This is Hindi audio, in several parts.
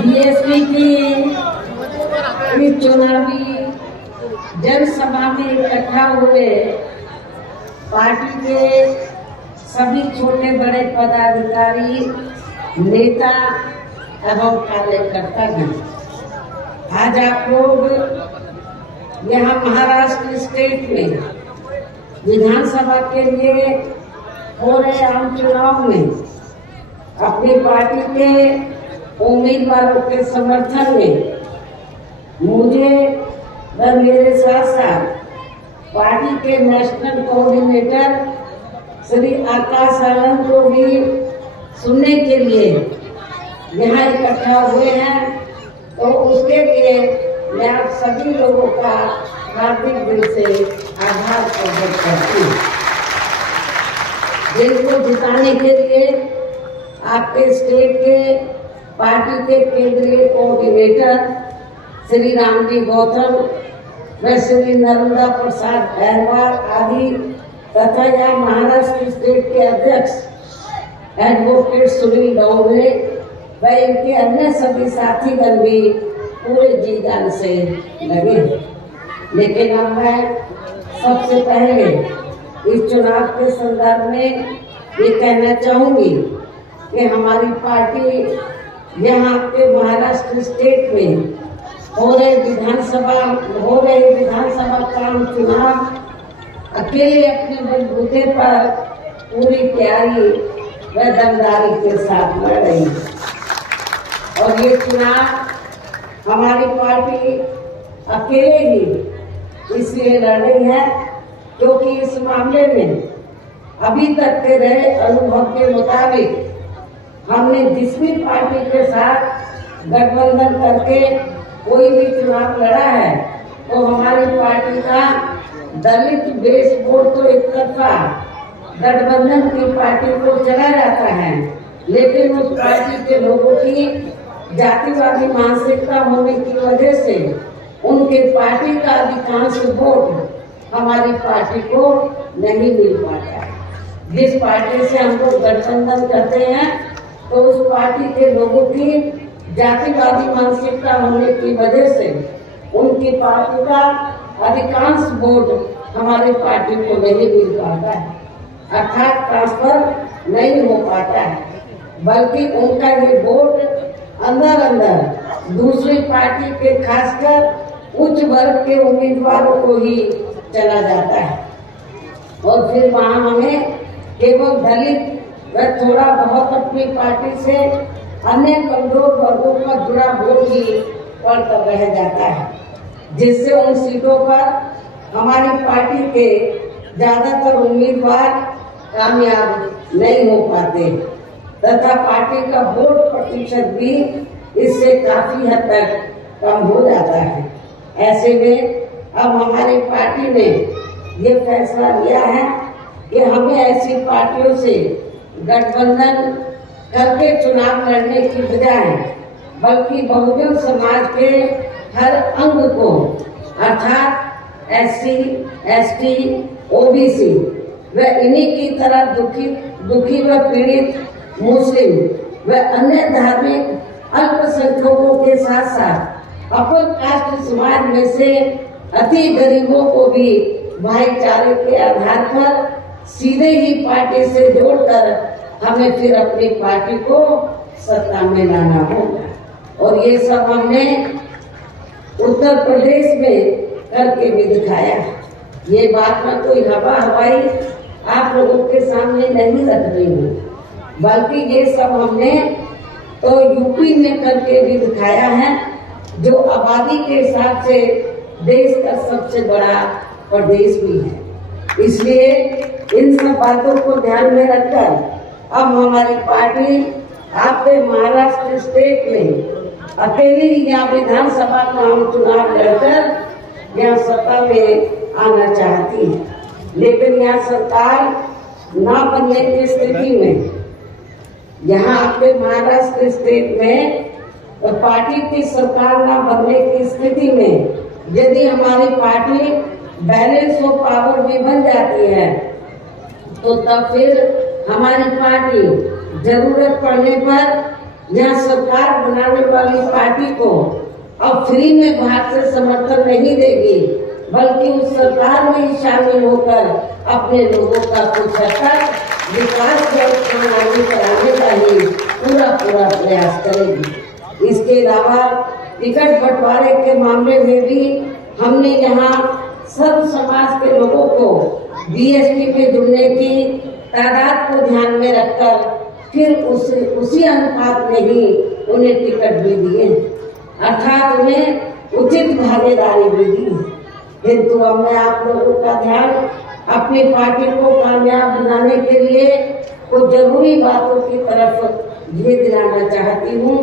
बीएसपी की चुनावी जनसभा में इकट्ठा हुए पार्टी के सभी छोटे बड़े पदाधिकारी, नेता एवं कार्यकर्ता गण, आज आप लोग यहाँ महाराष्ट्र स्टेट में विधानसभा के लिए हो रहे आम चुनाव में अपनी पार्टी के उम्मीदवारों के समर्थन में मुझे व मेरे साथ साथ पार्टी के नेशनल कोऑर्डिनेटर श्री आकाश आनंद को भी सुनने के लिए यहाँ इकट्ठा हुए हैं। तो उसके लिए मैं आप सभी लोगों का हार्दिक दिल से आभार प्रकट करती हूँ। दिल को जिताने के लिए आपके स्टेट के पार्टी के केंद्रीय कोऑर्डिनेटर श्री रामजी गौतम व श्री नर्मदा प्रसाद अहरवाल आदि तथा यहाँ महाराष्ट्र स्टेट के अध्यक्ष एडवोकेट सुनील डोंगरे व इनके अन्य सभी साथीगण भी पूरे जी जान से लगे। लेकिन अब मैं सबसे पहले इस चुनाव के संदर्भ में ये कहना चाहूंगी कि हमारी पार्टी यहाँ के महाराष्ट्र स्टेट में हो रहे विधानसभा का चुनाव अकेले अपने बलबूते पर पूरी तैयारी व दमदारी के साथ लड़ रही है। और ये चुनाव हमारी पार्टी अकेले ही इसलिए लड़ रही है क्योंकि इस मामले में अभी तक के रहे अनुभव के मुताबिक हमने जिस भी पार्टी के साथ गठबंधन करके कोई भी चुनाव लड़ा है तो हमारी पार्टी का दलित बेस वोट तो एक तरफा गठबंधन की पार्टी को चला जाता है, लेकिन उस पार्टी के लोगों की जातिवादी मानसिकता होने की वजह से उनके पार्टी का अधिकांश वोट हमारी पार्टी को नहीं मिल पाता है। जिस पार्टी से हम लोग गठबंधन करते हैं तो उस पार्टी के लोगों की जातिवादी मानसिकता होने की वजह से उनकी पार्टी का अधिकांश वोट हमारी पार्टी को नहीं मिल पाता है, अर्थात ट्रांसफर नहीं हो पाता है, बल्कि उनका ये वोट अंदर अंदर दूसरी पार्टी के खासकर उच्च वर्ग के उम्मीदवारों को ही चला जाता है। और फिर वहाँ हमें केवल दलित व थोड़ा बहुत अपनी पार्टी से अन्य कमजोर वर्गों का जुड़ा वोट ही पड़कर रह जाता है, जिससे उन सीटों पर हमारी पार्टी के ज्यादातर उम्मीदवार कामयाब नहीं हो पाते तथा पार्टी का वोट प्रतिशत भी इससे काफी हद तक कम हो जाता है। ऐसे में अब हमारी पार्टी ने ये फैसला लिया है कि हमें ऐसी पार्टियों से गठबंधन करके चुनाव लड़ने की बजाय बल्कि बहुजन समाज के हर अंग को अर्थात SC, ST, OBC व इन्हीं की तरह दुखी व पीड़ित मुस्लिम व अन्य धार्मिक अल्पसंख्यकों के साथ साथ अपर कास्ट समाज में से अति गरीबों को भी भाईचारे के आधार पर सीधे ही पार्टी से जोड़कर हमें फिर अपनी पार्टी को सत्ता में लाना होगा। और ये सब हमने उत्तर प्रदेश में करके भी दिखाया। ये बात मैं कोई हवाई आप लोगों के सामने नहीं रख रही हूँ, बल्कि ये सब हमने तो यूपी में करके भी दिखाया है, जो आबादी के हिसाब से देश का सबसे बड़ा प्रदेश भी है। इसलिए इन सब बातों को ध्यान में रखकर अब हमारी पार्टी आपके महाराष्ट्र स्टेट में अकेली यहाँ विधानसभा का हम चुनाव लड़कर यहाँ सत्ता में आना चाहती है। लेकिन यहाँ सरकार न बनने की स्थिति में, यहाँ आपके महाराष्ट्र स्टेट में तो पार्टी की सरकार न बनने की स्थिति में यदि हमारी पार्टी बैलेंस ऑफ पावर भी बन जाती है तो तब फिर हमारी पार्टी जरूरत पड़ने पर यहाँ सरकार बनाने वाली पार्टी को अब फ्री में बाहर से समर्थन नहीं देगी, बल्कि उस सरकार में ही शामिल होकर अपने लोगों का कुछ विकास आगे कराने का ही पूरा प्रयास करेगी। इसके अलावा टिकट बंटवारे के मामले में भी हमने यहाँ सर्व समाज के लोगों को बीएसपी पे जुड़ने की तादाद को ध्यान में रखकर फिर उसी अनुपात में ही उन्हें टिकट भी दिए, अर्थात उन्हें उचित भागीदारी भी दी। किंतु अब मैं आप लोगों का ध्यान अपनी पार्टी को कामयाब बनाने के लिए कुछ जरूरी बातों की तरफ ये दिलाना चाहती हूँ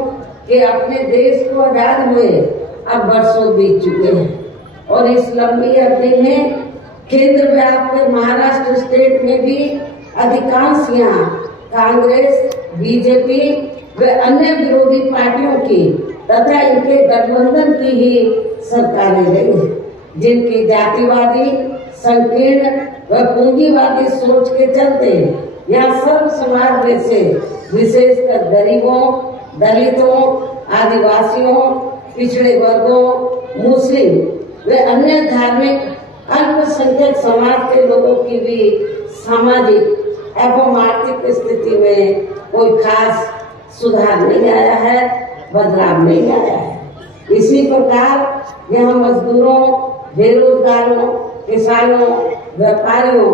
कि अपने देश को आजाद हुए अब वर्षों बीत चुके हैं और इस लंबी अवधि में केंद्र व्याप्त महाराष्ट्र स्टेट में भी अधिकांश यहाँ कांग्रेस, बीजेपी व अन्य विरोधी पार्टियों की तथा इनके गठबंधन की ही सरकारें रही हैं, जिनकी जातिवादी, संकीर्ण व पूंजीवादी सोच के चलते यहाँ सर्व समाज में से विशेषकर गरीबों, दलितों, आदिवासियों, पिछड़े वर्गों, मुस्लिम व अन्य धार्मिक अल्पसंख्यक समाज के लोगों की भी सामाजिक एवं आर्थिक स्थिति में कोई खास सुधार नहीं आया है, बदलाव नहीं आया है। इसी प्रकार यहाँ मजदूरों, बेरोजगारों, किसानों, व्यापारियों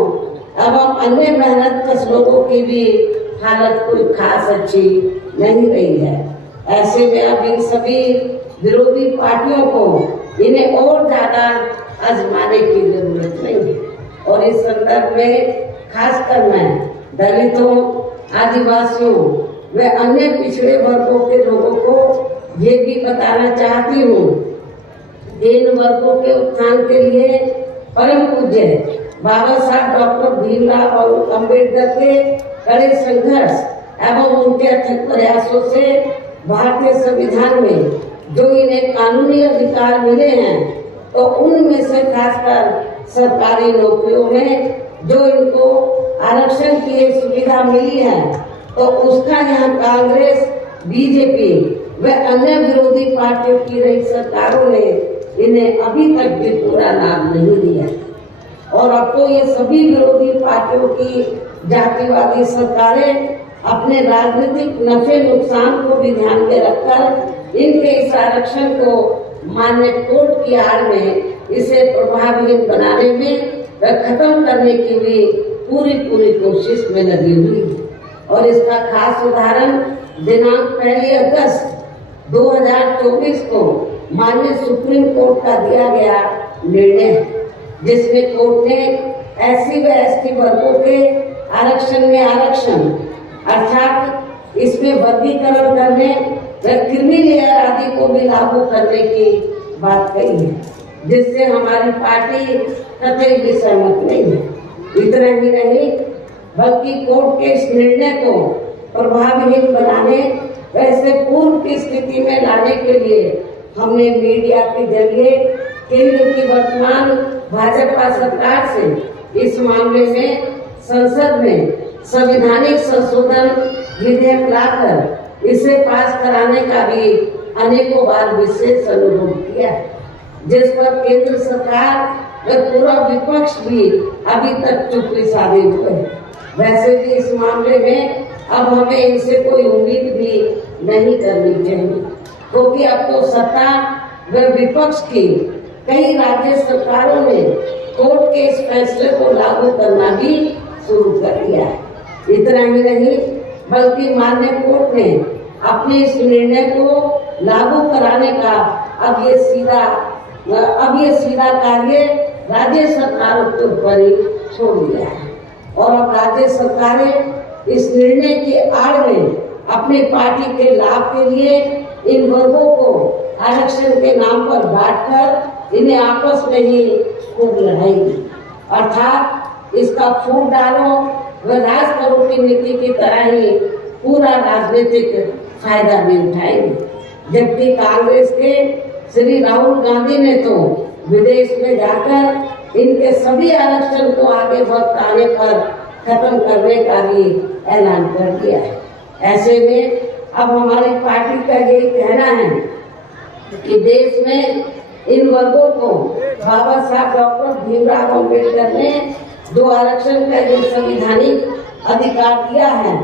एवं अन्य मेहनतकश लोगों की भी हालत कोई खास अच्छी नहीं रही है। ऐसे में अब इन सभी विरोधी पार्टियों को इन्हें और ज्यादा आजमाने की जरूरत नहीं है और इस संदर्भ में खासकर मैं दलितों, आदिवासियों व अन्य पिछड़े वर्गों के लोगों को ये भी बताना चाहती हूँ, इन वर्गों के उत्थान के लिए परम पूज्य बाबा साहब डॉक्टर भीमराव अम्बेडकर के कड़े संघर्ष एवं उनके अथक प्रयासों से भारतीय संविधान में जो इन्हें कानूनी अधिकार मिले हैं, तो उनमें से खासकर सरकारी नौकरियों में जो इनको आरक्षण की सुविधा मिली है, तो उसका यहाँ कांग्रेस, बीजेपी व अन्य विरोधी पार्टियों की रही सरकारों ने इन्हें अभी तक भी पूरा लाभ नहीं दिया और अब तो ये सभी विरोधी पार्टियों की जातिवादी सरकारें अपने राजनीतिक नफे नुकसान को भी ध्यान में रखकर इनके इस आरक्षण को मान्य कोर्ट की आड़ में इसे प्रभावहीन बनाने में व खत्म करने की भी पूरी कोशिश में लगी हुई है। और इसका खास उदाहरण दिनांक 1 अगस्त 2024 को माननीय सुप्रीम कोर्ट का दिया गया निर्णय है, जिसमें कोर्ट ने एससी व एसटी वर्गों के आरक्षण में आरक्षण अर्थात इसमें वर्गीकरण करने व क्रीमी लेयर आदि को भी लागू करने की बात कही है, जिससे हमारी पार्टी कतई भी सहमत नहीं है। इतना ही नहीं बल्कि कोर्ट के इस निर्णय को प्रभावहीन बनाने वैसे पूर्व की स्थिति में लाने के लिए हमने मीडिया के जरिए केंद्र की वर्तमान भाजपा सरकार से इस मामले में संसद में संवैधानिक संशोधन विधेयक लाकर इसे पास कराने का भी अनेकों बार विशेष अनुरोध किया, जिस पर केंद्र सरकार व पूरा विपक्ष भी अभी तक चुप्पी साधे हुए हैं। वैसे भी इस मामले में अब हमें इनसे कोई उम्मीद भी नहीं करनी चाहिए, क्योंकि अब तो सत्ता व विपक्ष की कई राज्य सरकारों ने कोर्ट के इस फैसले को लागू करना भी शुरू कर दिया है। इतना ही नहीं बल्कि माननीय कोर्ट ने अपने इस निर्णय को लागू कराने का अब ये सीधा कार्य राज्य सरकारों के ऊपर ही छोड़ दिया है और अब राज्य सरकारें इस निर्णय की आड़ में अपनी पार्टी के लाभ के लिए इन वर्गों को आरक्षण के नाम पर बांटकर इन्हें आपस में ही खूब लड़ाएंगी, अर्थात इसका फूट डालो व राज करो की नीति की तरह ही पूरा राजनीतिक फायदा भी उठाएंगे। जबकि कांग्रेस के श्री राहुल गांधी ने तो विदेश में जाकर इनके सभी आरक्षण को आगे वक्त आने पर खत्म करने का भी ऐलान कर दिया है। ऐसे में अब हमारी पार्टी का यही कहना है कि देश में इन वर्गों को बाबा साहब डॉक्टर भीमराव अम्बेडकर ने जो आरक्षण का जो संवैधानिक अधिकार दिया है,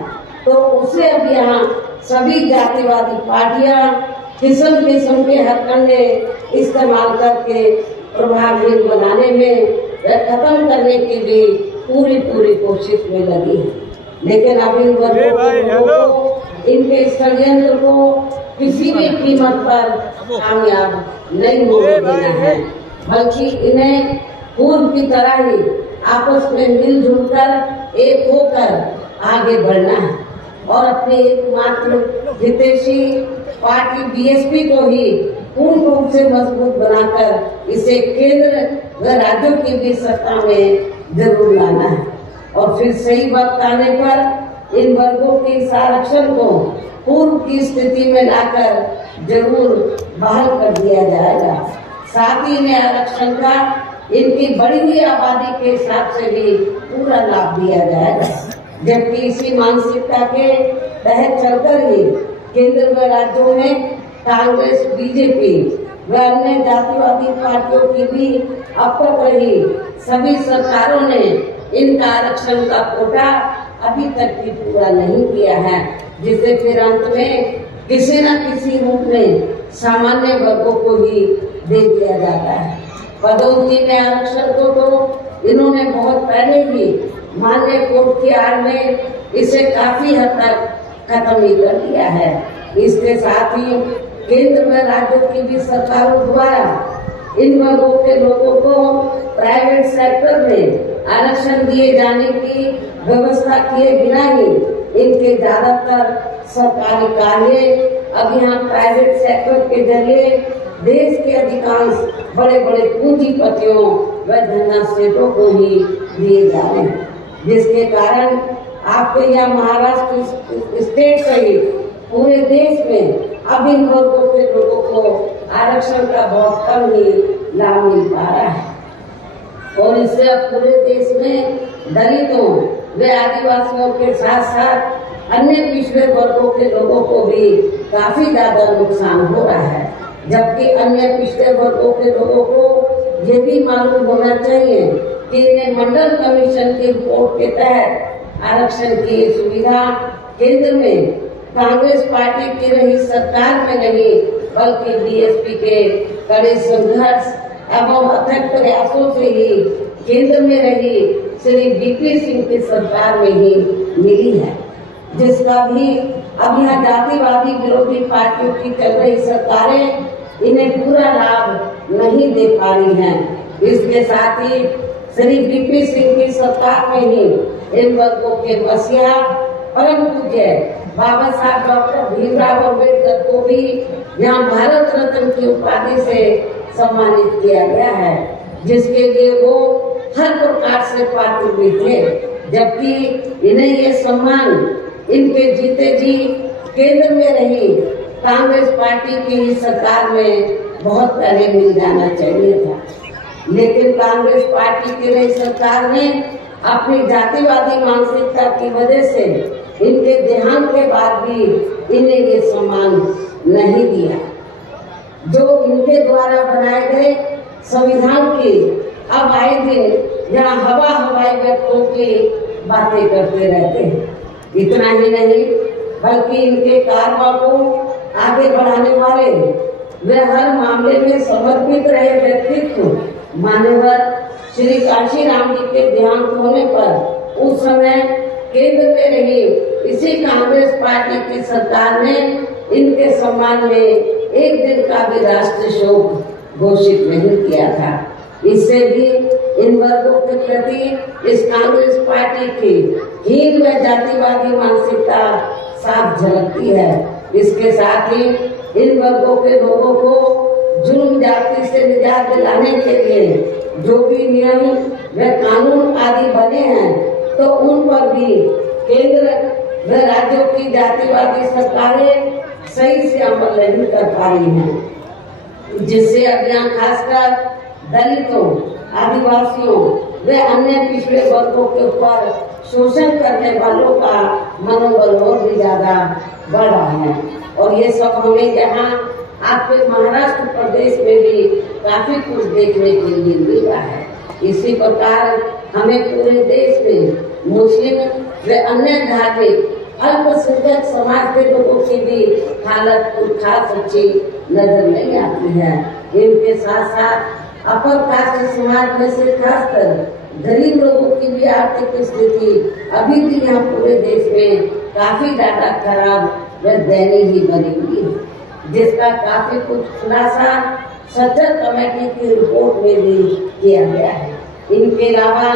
तो उसे अब यहाँ सभी जातिवादी पार्टियां किस्म किस्म के हथकंडे इस्तेमाल करके प्रभावहीन बनाने में व खत्म करने की भी पूरी कोशिश में लगी है। लेकिन अब इन वर्गों को इनके षड्यंत्र को किसी भी कीमत पर कामयाब नहीं होने देना है, बल्कि इन्हें पूर्व की तरह ही आपस में मिलजुल कर एक होकर आगे बढ़ना है और अपनी एकमात्र हितैषी पार्टी बीएसपी को ही पूर्ण रूप से मजबूत बनाकर इसे केंद्र व राज्यों की भी सत्ता में जरूर लाना है। और फिर सही वक्त आने पर इन वर्गों के इस आरक्षण को पूर्व की स्थिति में लाकर जरूर बहाल कर दिया जाएगा। साथ ही इन्हें आरक्षण का इनकी बढ़ी हुई आबादी के हिसाब से भी पूरा लाभ दिया जाएगा, जबकि इसी मानसिकता के तहत चलकर ही केंद्र व राज्यों में कांग्रेस, बीजेपी व अन्य जातिवादी पार्टियों की भी अब तक रही सभी सरकारों ने इनका आरक्षण का कोटा अभी तक भी पूरा नहीं किया है, जिसे फिर अंत में किसी न किसी रूप में सामान्य वर्गों को ही दे दिया जाता है। पदोन्नति में आरक्षण को तो इन्होंने बहुत पहले ही माननीय कोर्ट की आड़ में इसे काफी हद तक खत्म ही कर दिया है। इसके साथ ही केंद्र में राज्यों की भी सरकारों द्वारा इन वर्गों के लोगों को प्राइवेट सेक्टर में आरक्षण दिए जाने की व्यवस्था किए बिना ही इनके ज्यादातर सरकारी कार्य अब यहाँ प्राइवेट सेक्टर के जरिए देश के अधिकांश बड़े बड़े पूंजीपतियों व धनसेठों को ही दिए जा रहे हैं, जिसके कारण आपके यहाँ महाराष्ट्र स्टेट सहित पूरे देश में अब इन वर्गों के लोगों को आरक्षण का बहुत कम ही लाभ मिल पा रहा है। और इससे अब पूरे देश में दलितों व आदिवासियों के साथ साथ अन्य पिछड़े वर्गों के लोगों को भी काफी ज्यादा नुकसान हो रहा है, जबकि अन्य पिछड़े वर्गों के लोगों को ये भी मालूम होना चाहिए कि इन्हें मंडल कमीशन की रिपोर्ट के तहत आरक्षण की सुविधा केंद्र में कांग्रेस पार्टी की रही सरकार में नहीं, बल्कि बीएसपी के कड़े संघर्ष एवं अथक प्रयासों से ही केंद्र में रही श्री बीपी सिंह की सरकार में ही मिली है, जिसका भी अब यहाँ जातिवादी विरोधी पार्टियों की चल रही सरकारें इन्हें पूरा लाभ नहीं दे पा रही हैं। इसके साथ ही श्री बीपी सिंह की सरकार में ही इन वर्गों के मसीहा परम पूज्य बाबा साहब डॉक्टर भीमराव अम्बेडकर को भी यहाँ भारत रत्न की उपाधि से सम्मानित किया गया है, जिसके लिए वो हर प्रकार से पात्र भी थे, जबकि इन्हें ये सम्मान इनके जीते जी केंद्र में रही कांग्रेस पार्टी की ही सरकार में बहुत पहले मिल जाना चाहिए था। लेकिन कांग्रेस पार्टी की रही सरकार ने अपनी जातिवादी मानसिकता की वजह से इनके देहांत के बाद भी इन्हें ये सम्मान नहीं दिया। जो इनके द्वारा बनाए गए संविधान की अब आए दिन यहाँ हवाई व्यक्तियों की बातें करते रहते हैं। इतना ही नहीं, बल्कि इनके कारवा को आगे बढ़ाने वाले वे हर मामले में समर्पित रहे व्यक्तित्व मान्यवर श्री काशीराम जी के देहांत होने पर उस समय केंद्र में रही इसी कांग्रेस पार्टी की सरकार ने इनके सम्मान में एक दिन का भी राष्ट्रीय शोक घोषित नहीं किया था। इससे भी इन वर्गों के प्रति इस कांग्रेस पार्टी की हीन व जातिवादी मानसिकता साफ झलकती है। इसके साथ ही इन वर्गों के लोगों को जुर्म जाति से निजात दिलाने के लिए जो भी नियम व कानून आदि बने हैं, तो उन पर भी केंद्र व राज्यों की जातिवादी सरकारें सही से अमल नहीं कर पा रही हैं, जिससे अब यहाँ खासकर दलितों, आदिवासियों व अन्य पिछड़े वर्गों के ऊपर शोषण करने वालों का मनोबल और भी ज्यादा बढ़ रहा है। और ये सब हमें यहाँ आपके महाराष्ट्र प्रदेश में भी काफी कुछ देखने के लिए मिल रहा है। इसी प्रकार हमें पूरे देश में मुस्लिम व अन्य धार्मिक अल्पसंख्यक समाज के लोगों की भी हालत कुछ खास अच्छी नजर नहीं आती है। इनके साथ साथ अपर कास्ट समाज में से खासकर गरीब लोगों की भी आर्थिक स्थिति अभी भी यहाँ पूरे देश में काफी ज्यादा खराब व दयनीय ही बनी हुई है, जिसका काफी कुछ खुलासा सचल कमेटी की रिपोर्ट में भी किया गया है। इनके अलावा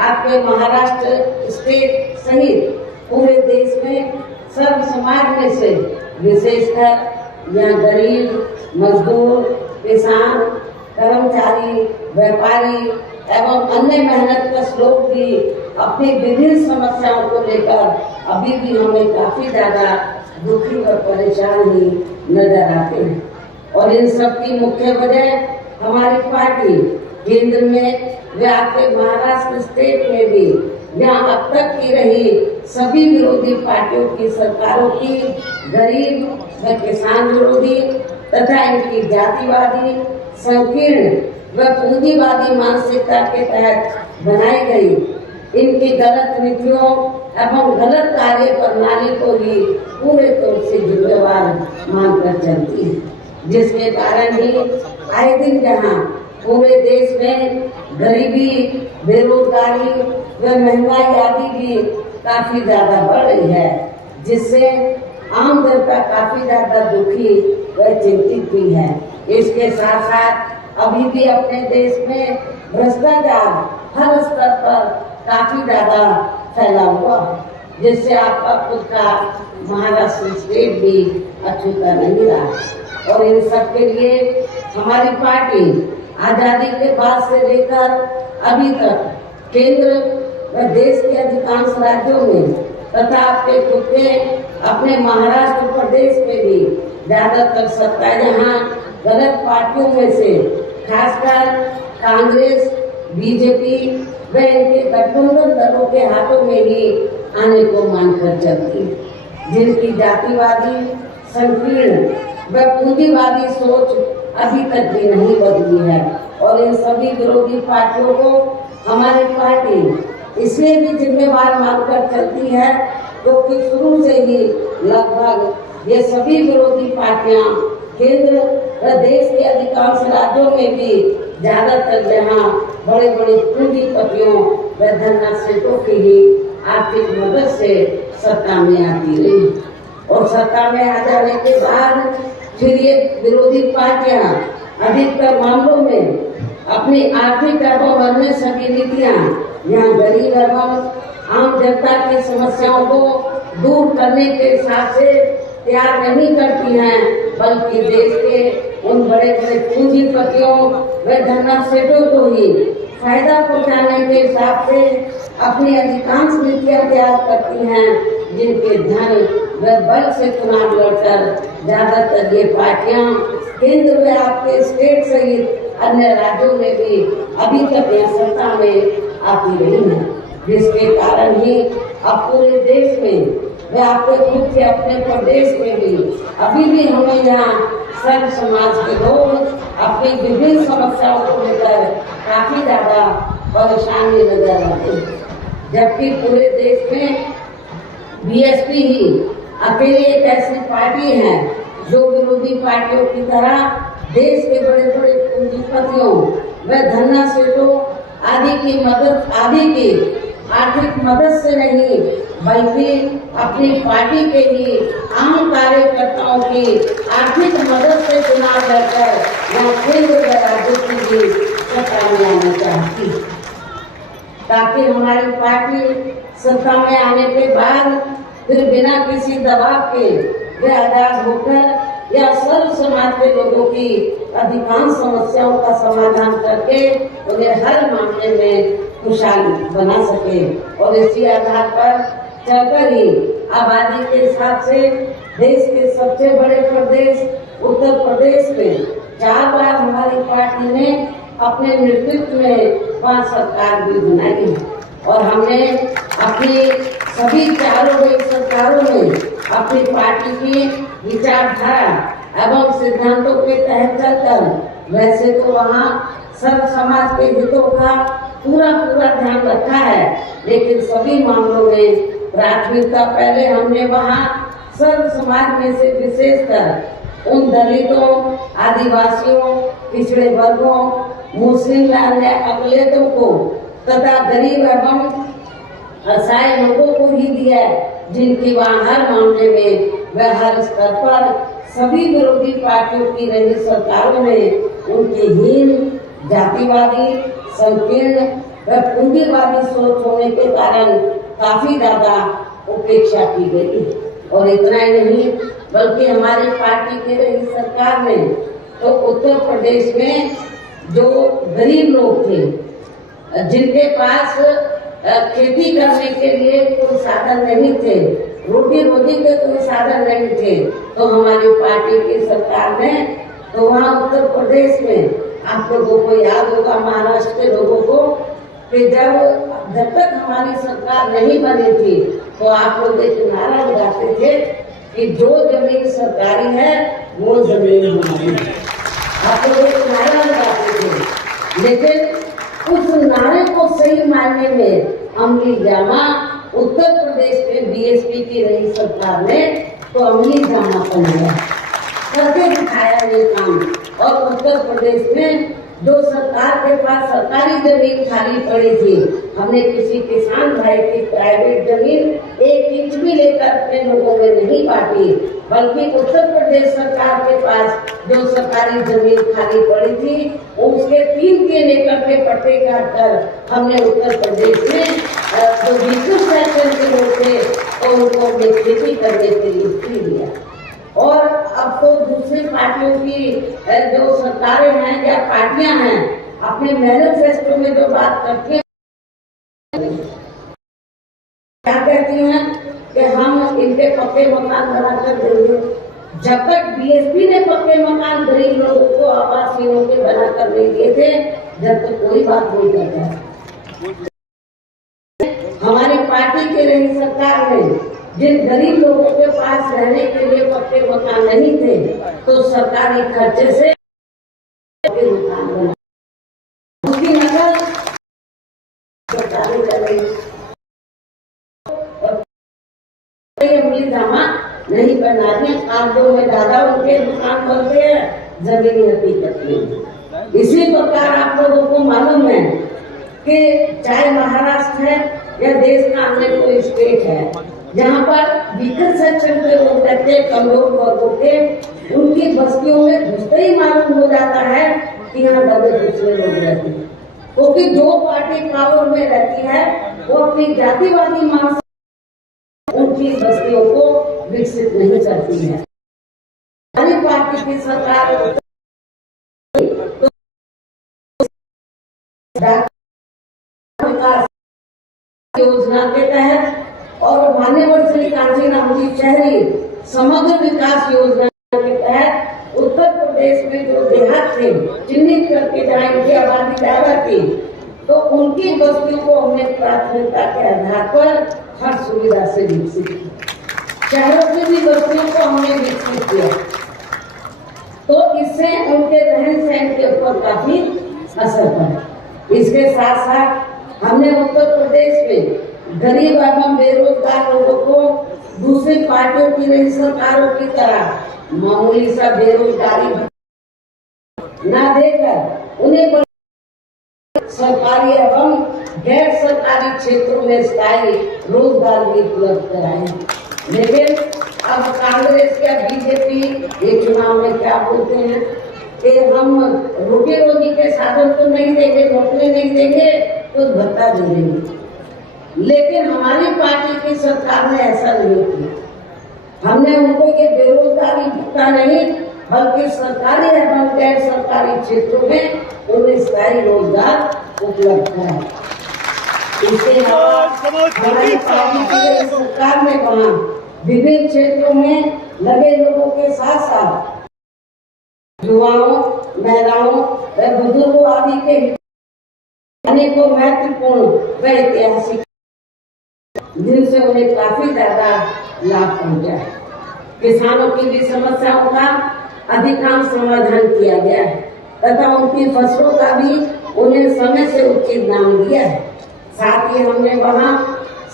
आपके महाराष्ट्र स्टेट सहित पूरे देश में सर्व समाज में से विशेषकर यहाँ गरीब, मजदूर, किसान, कर्मचारी, व्यापारी एवं अन्य मेहनतकश लोग भी अपनी विभिन्न समस्याओं को लेकर अभी भी हमें काफी ज्यादा दुखी व परेशान ही नजर आते हैं। और इन सब की मुख्य वजह हमारी पार्टी केंद्र में व आपके महाराष्ट्र स्टेट में भी यहाँ अब तक की रही सभी विरोधी पार्टियों की सरकारों की गरीब व किसान विरोधी तथा इनकी जातिवादी, संकीर्ण व पूंजीवादी मानसिकता के तहत बनाई गई इनकी गलत नीतियों एवं गलत कार्य प्रणाली को ही पूरे तौर से जिम्मेवार मानकर चलती है, जिसके कारण ही आए दिन जहाँ पूरे देश में गरीबी, बेरोजगारी व महंगाई आदि भी काफी ज्यादा बढ़ रही है, जिससे आम जनता काफी ज्यादा दुखी व चिंतित भी है। इसके साथ साथ अभी भी अपने देश में भ्रष्टाचार हर स्तर पर काफी ज्यादा फैला हुआ है, जिससे आपका खुद का महाराष्ट्र स्टेट भी अछूता नहीं रहा। और इन सब के लिए हमारी पार्टी आजादी के बाद से लेकर अभी तक केंद्र व देश के अधिकांश राज्यों में तथा आपके खुद के अपने महाराष्ट्र प्रदेश में भी ज्यादातर सत्ता यहाँ गलत पार्टियों में से खासकर कांग्रेस, बीजेपी व इनके गठबंधन दलों के हाथों में ही आने को मानकर चलती है, जिनकी जातिवादी, संकीर्ण व पूंजीवादी सोच अभी तक भी नहीं बदली है। और इन सभी विरोधी पार्टियों को हमारी पार्टी इसलिए भी जिम्मेवार मानकर चलती है क्योंकि शुरू से ही लगभग ये सभी विरोधी पार्टियां केंद्र व देश के अधिकांश राज्यों में भी ज्यादातर जहां बड़े बड़े पूंजीपतियों व धनराशियों की ही आर्थिक मदद से सत्ता में आती रही। और सत्ता में आ जाने के बाद फिर ये विरोधी पार्टियां अधिकतर मामलों में अपनी आर्थिक एवं अन्य सभी नीतियां यहाँ गरीब एवं आम जनता की समस्याओं को दूर करने के हिसाब से तैयार नहीं करती हैं, बल्कि देश के उन बड़े बड़े पूंजीपतियों व धनराशियों को ही फायदा पहुंचाने के हिसाब से अपनी अधिकांश नीतियां तैयार करती हैं, जिनके धन व बल से चुनाव लड़कर ज्यादातर ये पार्टियां केंद्र में आपके स्टेट सहित अन्य राज्यों में भी अभी तक यह सत्ता में आती रही है, जिसके कारण ही अब पूरे देश में व आपके खुद के अपने प्रदेश में भी अभी भी हमें यहाँ सर्व समाज के लोग अपनी विभिन्न समस्याओं को लेकर काफी ज्यादा परेशानी नजर आती है, जबकि पूरे देश में बीएसपी ही अकेले एक ऐसी पार्टी है जो विरोधी पार्टियों की तरह देश के बड़े बड़े पूंजीपतियों व धनराशियों आदि की आर्थिक मदद से नहीं बल्कि अपनी पार्टी के ही आम कार्यकर्ताओं की आर्थिक मदद से चुनाव लड़कर यहाँ केंद्र व राज्यों की भी सत्ता में आना चाहती है, ताकि हमारी पार्टी सत्ता में आने के बाद फिर बिना किसी दबाव के वे आजाद होकर या सर्व समाज के लोगों की अधिकांश समस्याओं का समाधान करके उन्हें हर मामले में खुशहाल बना सके। और इसी आधार पर चलकर ही आबादी के हिसाब से देश के सबसे बड़े प्रदेश उत्तर प्रदेश में 4 बार हमारी पार्टी ने अपने नेतृत्व में 5 सरकार भी बनाई है और हमने अपनी सभी चारों बड़ी सरकारों में अपनी पार्टी की विचारधारा एवं सिद्धांतों के तहत चलकर वैसे तो वहाँ सर्व समाज के हितों का पूरा ध्यान रखा है, लेकिन सभी मामलों में प्राथमिकता पहले हमने वहाँ सर्व समाज में से विशेषकर उन दलितों, आदिवासियों, पिछड़े वर्गों, मुस्लिम अन्य अकलियतों को तथा गरीब एवं असहाय लोगों को ही दिया है, जिनकी वहाँ हर मामले में व हर स्तर पर सभी विरोधी पार्टियों की रही सरकारों में उनकी हीन, जातिवादी, संकीर्ण व पूंजीवादी सोच होने के कारण काफी ज्यादा उपेक्षा की गई। और इतना ही नहीं बल्कि हमारी पार्टी की रही सरकार ने तो उत्तर प्रदेश में जो गरीब लोग थे, जिनके पास खेती करने के लिए कोई साधन नहीं थे, रोटी रोटी के कोई साधन नहीं थे, तो हमारी पार्टी की सरकार ने तो वहाँ उत्तर प्रदेश में आप लोगों को याद होगा, महाराष्ट्र के लोगों को, कि जब तक हमारी सरकार नहीं बनी थी तो आप लोग एक नारा लगाते थे कि जो जमीन सरकारी है वो जमीन हमारी। आप लोग एक नारा लगाते थे, लेकिन उस नारे को सही मायने में अमली जामा उत्तर प्रदेश में बीएसपी की रही सरकार ने तो अमली जामा बनाया, करके दिखाया ये काम। और उत्तर प्रदेश में जो सरकार के पास सरकारी जमीन खाली पड़ी थी, हमने किसी किसान भाई की प्राइवेट जमीन 1 इंच भी लेकर अपने लोगों में नहीं बांटी, बल्कि उत्तर प्रदेश सरकार के पास जो सरकारी जमीन खाली पड़ी थी उसके 3 एकड़ के पट्टे काटकर हमने उत्तर प्रदेश में जो विद्युत सेक्टर के लोग थे तो उनको खेती करने के लिए फ्री दिया। और अब तो दूसरी पार्टियों की जो सरकारें हैं या पार्टियां हैं, अपने मैनिफेस्टो में जो बात करती हैं, क्या कहती हैं कि हम इनके पक्के मकान बनाकर देंगे। जब तक बीएसपी ने पक्के मकान गरीब लोगों को आवासीयों के बनाकर नहीं दिए थे, जब तक कोई बात नहीं करता। हमारी पार्टी की रही सरकार ने जिन गरीब लोगों के पास रहने के लिए पक्के मकान नहीं थे तो सरकारी खर्चे से पक्के मकान बना, उसकी नकल सरकारी कर रही। अमली जामा नहीं बना रही, कागजों में ज्यादा उनके मकान बनते हैं, जमीनी हकीकत में। इसी प्रकार आप लोगों को मालूम है कि चाहे महाराष्ट्र है या देश का अन्य कोई स्टेट है, जहाँ पर वीकर सेक्शन के लोग रहते हैं, कमजोर वर्गों के, उनकी बस्तियों में घुसते ही मालूम हो जाता है कि यहाँ दबे दूसरे लोग रहते हैं, क्योंकि जो पार्टी पावर में रहती है वो अपनी जातिवादी मांग उनकी बस्तियों को विकसित नहीं करती है। हमारी पार्टी की सरकार विकास योजना के तहत और मान्यवर श्री कांशीराम जी शहरी समग्र विकास योजना के तहत उत्तर प्रदेश में जो देहात थे चिन्हित करके जहाँ इनकी आबादी ज्यादा थी तो उनकी बस्तियों को हमने प्राथमिकता के आधार पर हर सुविधा से विकसित किया। शहरों की भी बस्तियों को हमने विकसित किया, तो इससे उनके रहन सहन के ऊपर काफी असर पड़ा। इसके साथ साथ हमने उत्तर प्रदेश में गरीब एवं बेरोजगार लोगों को दूसरी पार्टियों की रही सरकारों की तरह मामूली सा बेरोजगारी न देकर उन्हें सरकारी एवं गैर सरकारी क्षेत्रों में स्थायी रोजगार भी उपलब्ध कराए। लेकिन अब कांग्रेस या बीजेपी ये चुनाव में क्या बोलते हैं कि हम रोटी रोजी के साधन तो नहीं देंगे, नौकरी नहीं देंगे, तो भत्ता दे देंगे। लेकिन हमारी पार्टी की सरकार ने ऐसा नहीं किया। हमने उनको ये बेरोजगारी भत्ता नहीं बल्कि सरकारी एवं गैर सरकारी क्षेत्रों में उन्हें स्थायी रोजगार उपलब्ध कराया। इसके अलावा हमारी पार्टी की सरकार ने वहाँ विभिन्न क्षेत्रों में लगे लोगों के साथ साथ युवाओं, महिलाओं व बुजुर्गों आदि के अनेकों महत्वपूर्ण व ऐतिहासिक जिनसे उन्हें काफी ज्यादा लाभ पहुंचा है। किसानों की भी समस्याओं का अधिकांश समाधान किया गया है तथा उनकी फसलों का भी उन्हें समय से उचित दाम दिया है। साथ ही हमने वहाँ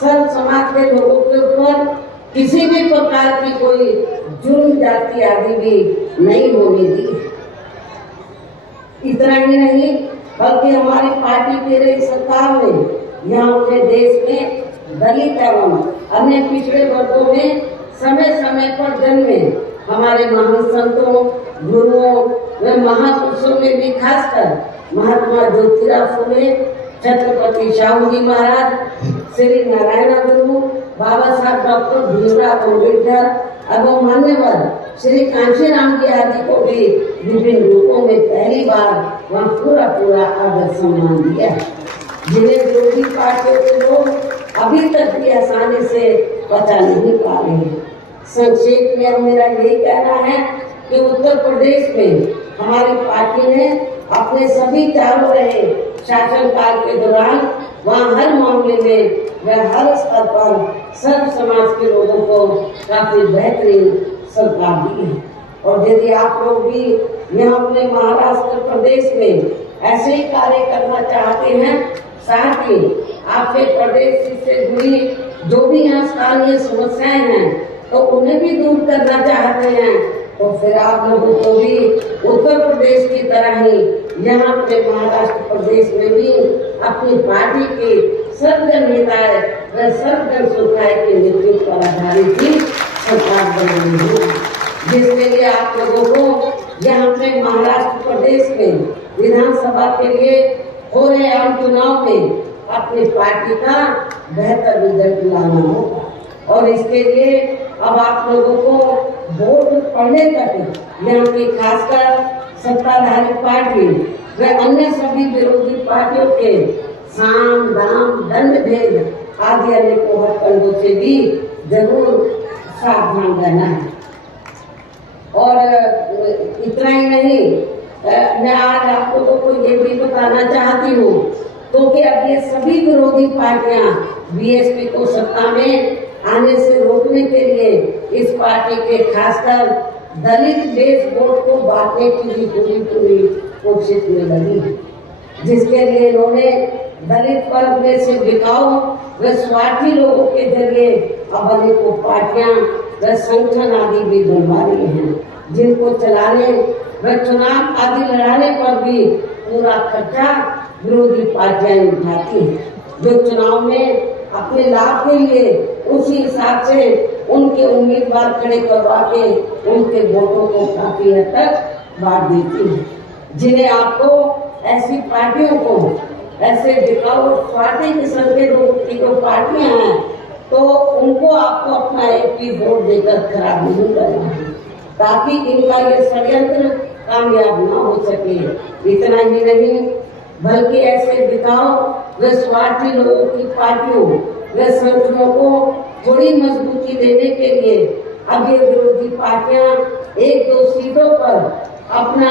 सर्व समाज के लोगों के ऊपर किसी भी प्रकार की कोई जुर्म जाति आदि भी नहीं होने दी। इतना ही नहीं बल्कि हमारी पार्टी की रही सरकार ने यहाँ अपने देश में दलित एवं अन्य पिछड़े वर्गों में समय समय पर जन्मे हमारे महान संतों, गुरुओं व महापुरुषों में भी खासकर महात्मा ज्योतिराव फुले, छत्रपति शाहू जी महाराज, श्री नारायण गुरु, बाबा साहब डॉक्टर भीमराव अम्बेडकर एवं मान्यवर श्री कांशीराम जी आदि को भी विभिन्न रूपों में पहली बार वह पूरा आदर सम्मान दिया, जिन्हें विरोधी पार्टियों के लोग अभी तक भी आसानी से बचा नहीं पा रहे हैं। संक्षेप में मेरा यही कहना है कि उत्तर प्रदेश में हमारी पार्टी ने अपने सभी चालू रहे शासनकाल के दौरान वहाँ हर मामले में व हर स्तर पर सर्व समाज के लोगों को काफी बेहतरीन सरकार दी है। और यदि आप लोग भी यहाँ अपने महाराष्ट्र प्रदेश में ऐसे ही कार्य करना चाहते हैं, साथ ही आपके प्रदेश से जुड़ी जो भी यहाँ स्थानीय समस्याएं हैं तो उन्हें भी दूर करना चाहते हैं, तो फिर आप लोगों को भी उत्तर प्रदेश की तरह ही यहाँ पे महाराष्ट्र प्रदेश में भी अपनी पार्टी के सर्वजन हिताय व सर्वजन सुखाय के नेतृत्व पर आधारित ही सरकार बनी है, जिसके लिए आप लोगों को यहाँ पे महाराष्ट्र प्रदेश में विधानसभा के लिए हो रहे आम चुनाव में अपनी पार्टी का बेहतर रिजल्ट लाना होगा। और इसके लिए अब आप लोगों को वोट पड़ने तक यहाँ की खासकर सत्ताधारी पार्टी व अन्य सभी विरोधी पार्टियों के साम दाम दंड भेद आदि अनेकों हथकंडों से भी जरूर सावधान रहना है। और इतना ही नहीं, मैं आज आप लोगों को ये भी बताना चाहती हूँ तो कि अब ये सभी विरोधी पार्टियां बीएसपी को सत्ता में आने से रोकने के लिए इस पार्टी के खासकर दलित बेस वोट को बांटने की भी पूरी कोशिश में लगी है, जिसके लिए इन्होंने दलित वर्ग में से बिकाऊ व स्वार्थी लोगों के जरिए अब अनेकों पार्टियां व संगठन आदि भी बनवा रही हैं, जिनको चलाने व चुनाव आदि लड़ाने पर भी पूरा खर्चा विरोधी पार्टियां उठाती हैं, जो चुनाव में अपने लाभ के लिए उसी हिसाब से उनके उम्मीदवार खड़े करवा के उनके वोटों को काफी हद तक बांट देती है, जिन्हें आपको ऐसी पार्टियों को ऐसे बिकाऊ स्वार्थी किस्म के लोग की जो पार्टियां हैं तो उनको आपको अपना एक भी वोट देकर खराब नहीं करना है, ताकि इनका ये षड्यंत्र कामयाब न हो सके। इतना ही नहीं बल्कि ऐसे बिकाऊ व स्वार्थी लोगों की पार्टियों व संगठनों को थोड़ी मजबूती देने के लिए अब ये विरोधी पार्टियां एक दो सीटों पर अपना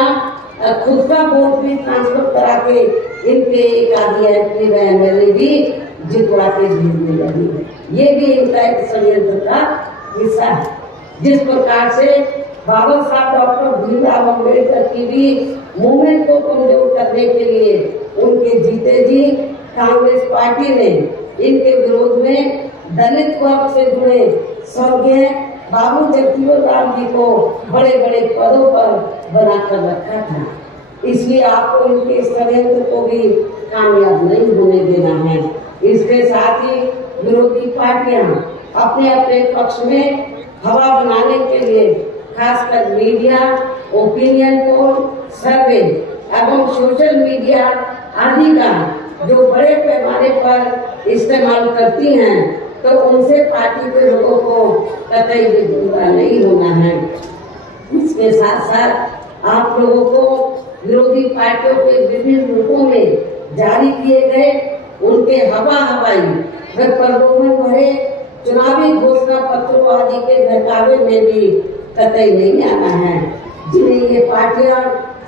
खुद का वोट भी ट्रांसफर करा के इनके एक आधी एमपी व एमएलए भी जितवा के भेजने लगी है। ये भी इनका एक षड्यंत्र का हिस्सा है। जिस प्रकार से बाबा साहब डॉक्टर भीमराव अम्बेडकर की भी मूवमेंट को कमजोर करने के लिए उनके जीते जी कांग्रेस पार्टी ने इनके विरोध में दलित वर्ग से जुड़े स्वर्गीय बाबू जगजीवन राम जी को बड़े बड़े पदों पर बनाकर रखा था। इसलिए आपको इनके षड्यंत्र को भी कामयाब नहीं होने देना है। इसके साथ ही विरोधी पार्टियां अपने अपने पक्ष में हवा बनाने के लिए खासकर मीडिया, ओपिनियन पोल, सर्वे एवं सोशल मीडिया आदि का जो बड़े पैमाने पर इस्तेमाल करती हैं तो उनसे पार्टी के लोगों को कतई भी गुमराह नहीं होना है। इसके साथ साथ आप लोगों को विरोधी पार्टियों के विभिन्न रूपों में जारी किए गए उनके हवाई व प्रलोभन भरे चुनावी घोषणा पत्रों आदि के बहकावे में भी कतई नहीं आना है, जिन्हें ये पार्टियां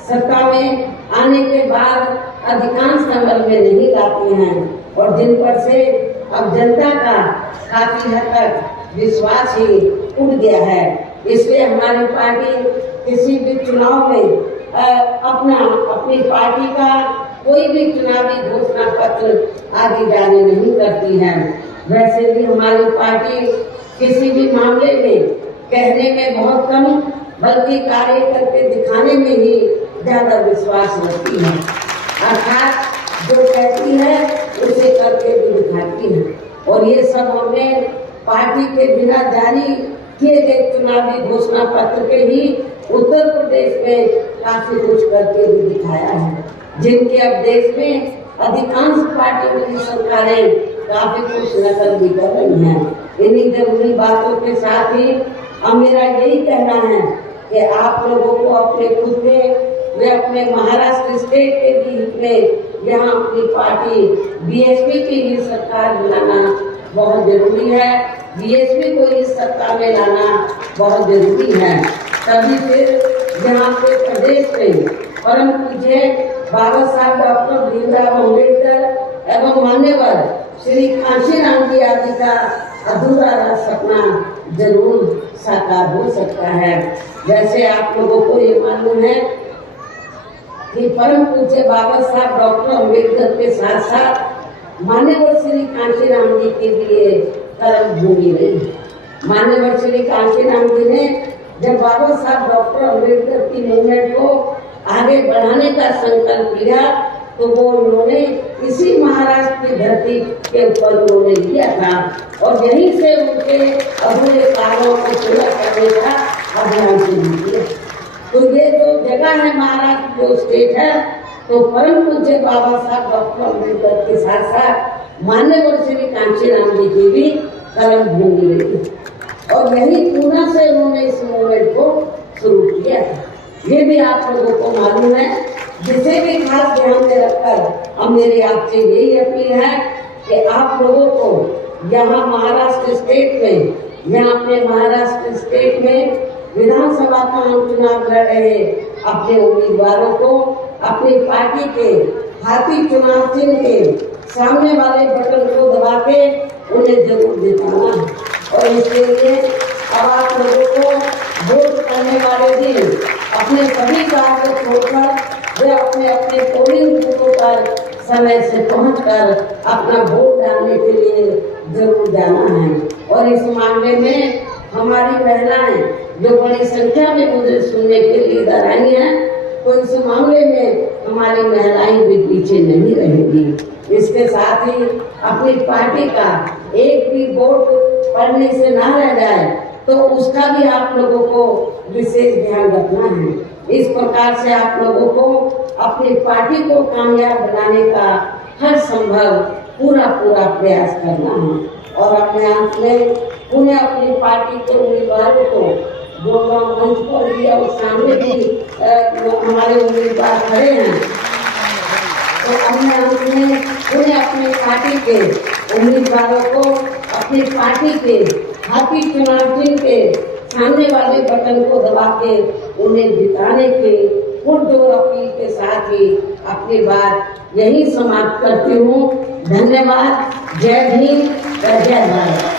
सत्ता में आने के बाद अधिकांश अमल में नहीं लाती हैं और जिन पर से अब जनता का काफी हद तक विश्वास ही उठ गया है। इसलिए हमारी पार्टी किसी भी चुनाव में अपनी पार्टी का कोई भी चुनावी घोषणा पत्र आगे जारी नहीं करती है। वैसे भी हमारी पार्टी किसी भी मामले में कहने में बहुत कम बल्कि कार्य करके दिखाने में ही ज्यादा विश्वास रखती है। अर्थात जो कहती है उसे करके भी दिखाती है। और ये सब हमने पार्टी के बिना जारी किए गए चुनावी घोषणा पत्र के ही उत्तर प्रदेश में काफी कुछ करके भी दिखाया है, जिनके अब देश में अधिकांश पार्टियों की सरकारें काफी कुछ नकल भी कर रही हैं। इन्हीं जरूरी बातों के साथ ही अब मेरा यही कहना है कि आप लोगों को अपने खुद के वे अपने महाराष्ट्र स्टेट के भी हित में यहाँ अपनी पार्टी बीएसपी की ही सरकार बनाना बहुत जरूरी है। बीएसपी को इस सत्ता में लाना बहुत जरूरी है। तभी फिर यहाँ पे प्रदेश में परम पूज्य बाबा साहब डॉक्टर भीमराव अम्बेडकर एवं मान्यवर श्री कांशीराम जी आदि का अधूरा सपना जरूर साकार हो सकता है। जैसे आप लोगों को ये मालूम है कि परम पूज्य बाबा साहब डॉक्टर अम्बेडकर के साथ साथ मान्यवर श्री कांशीराम जी के लिए कर्म भूमि रही। मान्यवर श्री कांशीराम जी ने जब बाबा साहब डॉक्टर अम्बेडकर की मूवमेंट को आगे बढ़ाने का संकल्प लिया तो वो उन्होंने इसी महाराष्ट्र की धरती के ऊपर उन्होंने लिया था और यहीं से उनके अधूरे कार्यों को पूरा करने का अभियान शुरू किया। तो ये जो जगह है महाराष्ट्र जो स्टेट है तो परम पूज्य बाबा साहब डॉक्टर अम्बेडकर के साथ साथ मान्यवर श्री कांशीराम जी की भी कर्म भूमि रही और यही पूना से उन्होंने इस मूवमेंट को शुरू किया था। ये भी आप लोगों को मालूम है। जिसे भी खास ध्यान में रखकर अब मेरी आपसे यही अपील है कि आप लोगों को यहाँ महाराष्ट्र स्टेट में यहाँ अपने महाराष्ट्र स्टेट में विधानसभा का चुनाव लड़ रहे अपने उम्मीदवारों को अपनी पार्टी के हाथी चुनाव चिन्ह के सामने वाले बटन को दबा के उन्हें जरूर जिताना है। और इसके लिए अब आप लोगों को वोट करने वाले दिन अपने सभी कार्य को छोड़कर वे अपने अपने पोलिंग बूथों पर समय से पहुंचकर अपना वोट डालने के लिए जरूर जाना है। और इस मामले में हमारी महिलाएं जो बड़ी संख्या में मुझे सुनने के लिए इधर आई हैं तो इस मामले में हमारी महिलाएं भी पीछे नहीं रहेंगी। इसके साथ ही अपनी पार्टी का एक भी वोट पड़ने से ना रह जाए तो उसका भी आप लोगों को विशेष ध्यान रखना है। इस प्रकार से आप लोगों को अपनी पार्टी को कामयाब बनाने का हर संभव पूरा प्रयास करना है। और अपने अंत में उन्हें अपनी पार्टी के उम्मीदवारों को जो मंच पर दिया और सामने भी हमारे उम्मीदवार खड़े हैं तो अपने अंत में उन्हें अपनी पार्टी के उम्मीदवारों को अपनी पार्टी के हाथी चुनाव चिन्ह के सामने वाले बटन को दबा के उन्हें जिताने के पुरजोर अपील के साथ ही अपनी बात यही समाप्त करती हूँ। धन्यवाद। जय भीम, जय भारत।